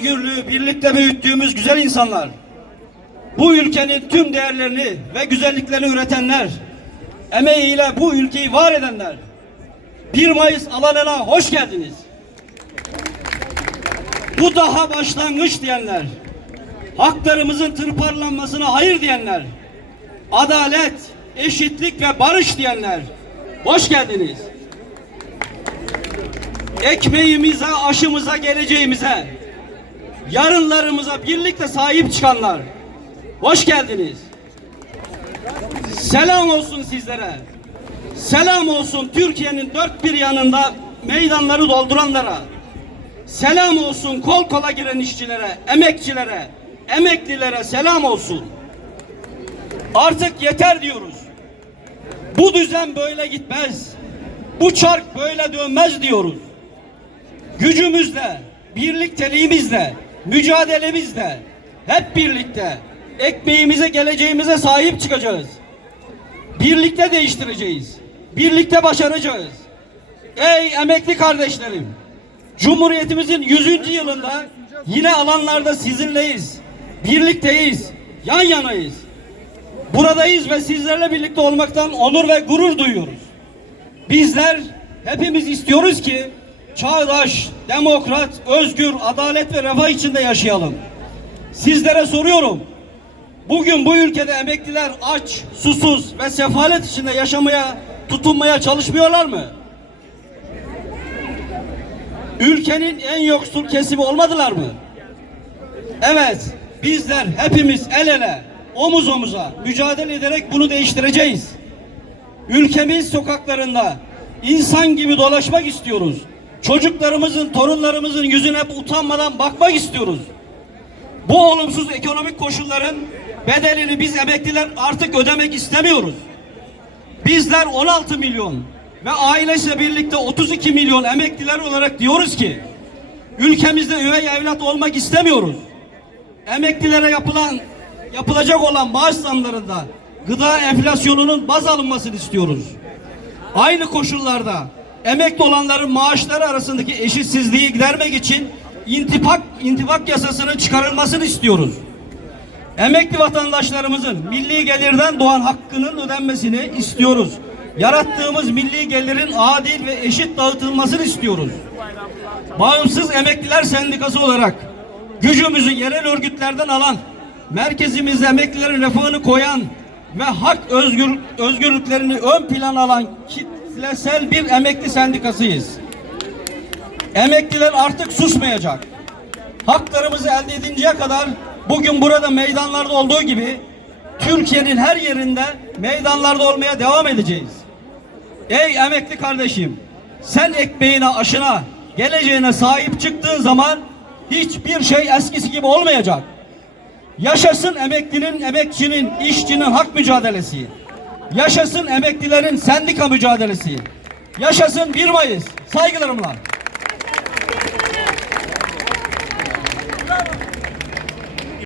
özgürlüğü birlikte büyüttüğümüz güzel insanlar, bu ülkenin tüm değerlerini ve güzelliklerini üretenler, emeğiyle bu ülkeyi var edenler, 1 Mayıs alanına hoş geldiniz. Bu daha başlangıç diyenler, haklarımızın tırparlanmasına hayır diyenler, adalet, eşitlik ve barış diyenler, hoş geldiniz. Ekmeğimize, aşımıza, geleceğimize, yarınlarımıza birlikte sahip çıkanlar, hoş geldiniz. Selam olsun sizlere. Selam olsun Türkiye'nin dört bir yanında meydanları dolduranlara. Selam olsun kol kola giren işçilere, emekçilere, emeklilere selam olsun. Artık yeter diyoruz. Bu düzen böyle gitmez. Bu çark böyle dönmez diyoruz. Gücümüzle, birlikteliğimizle, mücadelemizle hep birlikte ekmeğimize, geleceğimize sahip çıkacağız. Birlikte değiştireceğiz. Birlikte başaracağız. Ey emekli kardeşlerim! Cumhuriyetimizin 100. yılında yine alanlarda sizinleyiz. Birlikteyiz. Yan yanayız. Buradayız ve sizlerle birlikte olmaktan onur ve gurur duyuyoruz. Bizler hepimiz istiyoruz ki çağdaş, demokrat, özgür, adalet ve refah içinde yaşayalım. Sizlere soruyorum. Bugün bu ülkede emekliler aç, susuz ve sefalet içinde yaşamaya, tutunmaya çalışmıyorlar mı? Ülkenin en yoksul kesimi olmadılar mı? Evet, bizler hepimiz el ele, omuz omuza mücadele ederek bunu değiştireceğiz. Ülkemiz sokaklarında insan gibi dolaşmak istiyoruz. Çocuklarımızın, torunlarımızın yüzüne utanmadan bakmak istiyoruz. Bu olumsuz ekonomik koşulların bedelini biz emekliler artık ödemek istemiyoruz. Bizler 16 milyon ve ailesiyle birlikte 32 milyon emekliler olarak diyoruz ki ülkemizde üvey evlat olmak istemiyoruz. Emeklilere yapılan yapılacak olan maaş zamlarında gıda enflasyonunun baz alınmasını istiyoruz. Aynı koşullarda emekli olanların maaşları arasındaki eşitsizliği gidermek için intibak, intibak yasasının çıkarılmasını istiyoruz. Emekli vatandaşlarımızın milli gelirden doğan hakkının ödenmesini istiyoruz. Yarattığımız milli gelirin adil ve eşit dağıtılmasını istiyoruz. Bağımsız Emekliler Sendikası olarak gücümüzü yerel örgütlerden alan, merkezimizde emeklilerin refahını koyan ve hak özgür, özgürlüklerini ön plan alan kitlesel bir emekli sendikasıyız. Emekliler artık susmayacak. Haklarımızı elde edinceye kadar bugün burada meydanlarda olduğu gibi Türkiye'nin her yerinde meydanlarda olmaya devam edeceğiz. Ey emekli kardeşim, sen ekmeğine, aşına, geleceğine sahip çıktığın zaman hiçbir şey eskisi gibi olmayacak. Yaşasın emeklinin, emekçinin, işçinin hak mücadelesi. Yaşasın emeklilerin sendika mücadelesi. Yaşasın 1 Mayıs. Saygılarımla.